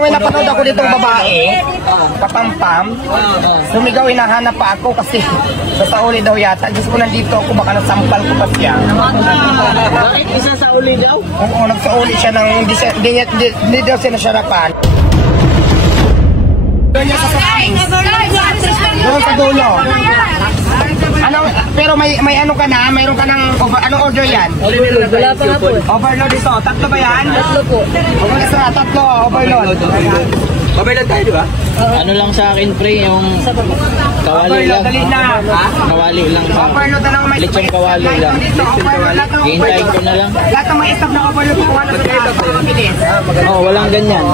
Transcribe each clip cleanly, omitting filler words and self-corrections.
May napanood ako ditong babae, papampam, sumigaw, hinahanap pa ako kasi sa uli daw yata. Diyos ko, nandito ako, baka nasampal ko pa siya. Bakit isa sa uli daw? Oo, nagsauli siya ng hindi daw siya nasyarapan. Doon niya sa settings. Doon sa dulo. Ano, pero may ano ka na, mayroon ka ng anong order yan? Wala pa nga po. Overload ito, tatlo ba yan? Tatlo po. Isa, tatlo, overload. Overload tayo, di ba? Ano lang sa akin, pre, yung kawali lang. Dali na. Kawali lang sa Overload na lang may lechong kawali lang. Hintayin ko na lang. Lahat ng may stock na overload ko kuha na sa mabilis. Oh, walang ganyan.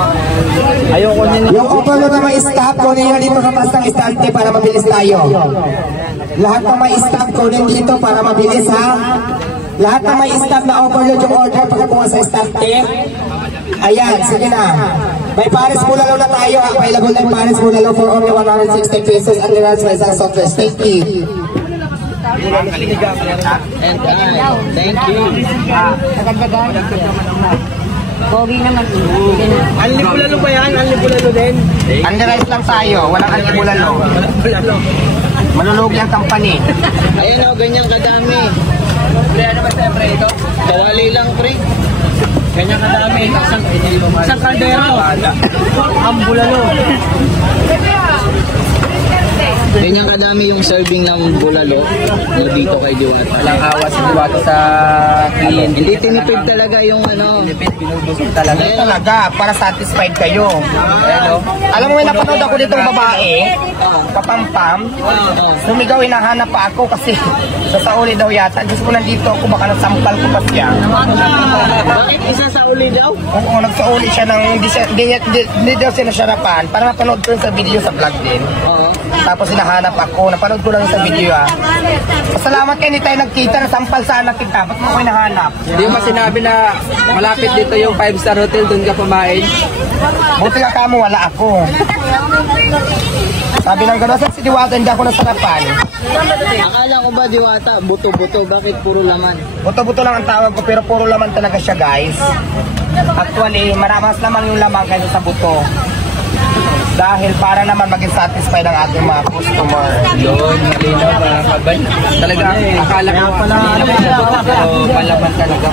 Ayoko nila. Yung overload na may stock, kunin nyo dito kapastang istante para mabilis tayo. Lahat ng may stock, kunin dito para mabilis, ha? Lahat ng may stock na overload yung order pagkakuha sa istante. Ayan, sige na. May Paris Bulalo na tayo. Available na yung Paris Bulalo for only 160 pesos at the rest of the software. Thank you. And thank you. Pogi naman. Anli Bulalo ba yan? Anli Bulalo din? Underize lang tayo. Walang antibulalo. Malulog yung company. Ayun o, ganyan kadami. Pre, ano ba sa'yo, pre, ito? Kawali lang, pre. Ganyan kadami. Isang kaldero. Ang bulalo. Ganyan kadami yung serving ng bulalo dito kay Diwata. Walang awas si Diwata sa client. Hindi tinipid talaga yung ano. Tinipid, binubusog talaga. Talaga, para satisfied kayo. Alam mo, may napanood ako ditong babae, papampam, sumigaw, hinahanap pa ako kasi sa uli daw yata. Diyos ko, nandito ako, baka nasampal ko pa siya. Bakit isa sa uli daw? Oo, nagsauli siya ng hindi daw siya nasyarapan. Para napanood ko sa video sa vlog din. Tapos hinahanap ako, napanood ko lang sa video, ha. Salamat kayo, hindi tayo nagkita, nasampal sana kita. Ba't mo ko hinahanap? Hindi mo sinabi na malapit dito yung 5-star hotel, doon ka pumain? Buti ka kamo, wala ako. Sabi ng gano'n, si Diwata, hindi ako nasarapan. Akala ko ba Diwata, buto-buto, bakit puro laman? Buto-buto lang ang tawag ko, pero puro laman talaga siya, guys. Actually, mas lamang yung laman kaysa sa buto. Dahil para naman maging satisfied ang ating mga customer. Yun, malinaw ba? Talaga, akala ko pala palaban talaga.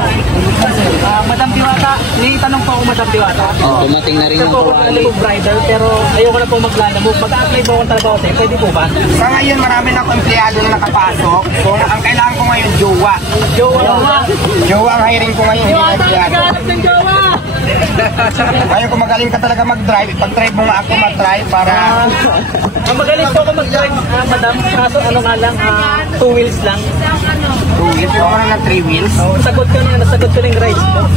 Madam Diwata, may tanong po ako, Madam Diwata. Tumating na rin yung kawali. Ako bridal, pero ayoko na po maglalabog. Mag-a-apply po ako talaga ako sa'yo. Pwede po ba? Sa ngayon, marami na akong empleyado na nakapasok. So, ang kailangan ko ngayon, jowa. Jowa ang hiring ko ngayon, hindi na empleyado. Ngayon, kung magaling ka talaga mag-drive, pag-drive mo nga ako mag-drive para... Ang magaling po ako mag-drive, madam. Kaso ano nga lang, 2 wheels lang. 2 wheels? Ako na 3 wheels? Nasagot ko na yung rides mo.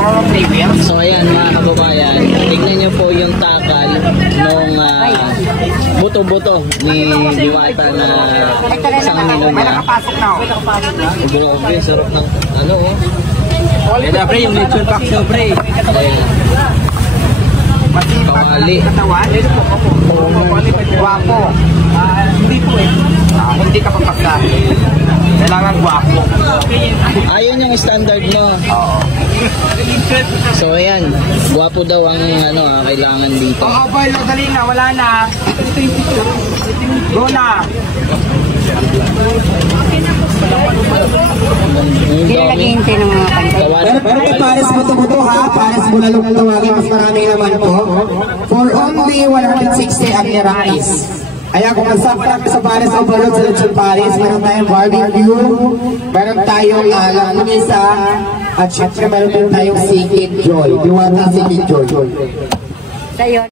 Ako na 3 wheels? So ayan mga kababayan, tignan nyo po yung takal nung buto-buto ni Diwata na isang mino May niya. nakapasok na ako. Grabe, sarap ng ano oh. Yan na, pre, yung lechon pack nyo, pre. Kawali. Katawan? Guwapo. Hindi po eh. Hindi ka papaksa. Kailangan guwapo. Ayun yung standard mo. Oo. So ayan, guwapo daw ang ano kailangan dito. Oo, boy, dali na. Wala na. Go na. Hindi na naghihintay ng mga kanta. Pero may Paris buto-buto, ha? Paris Bulalo kung tawagin, mas marami naman po. For only 160 ang rice. Ayan, kung magsaparak sa Paris Overload sa Lechon Paris, meron tayong barbecue, meron tayong langisa, at syempre meron tayong Sikid Joy. Diwata Sikid Joy. Sa'yo.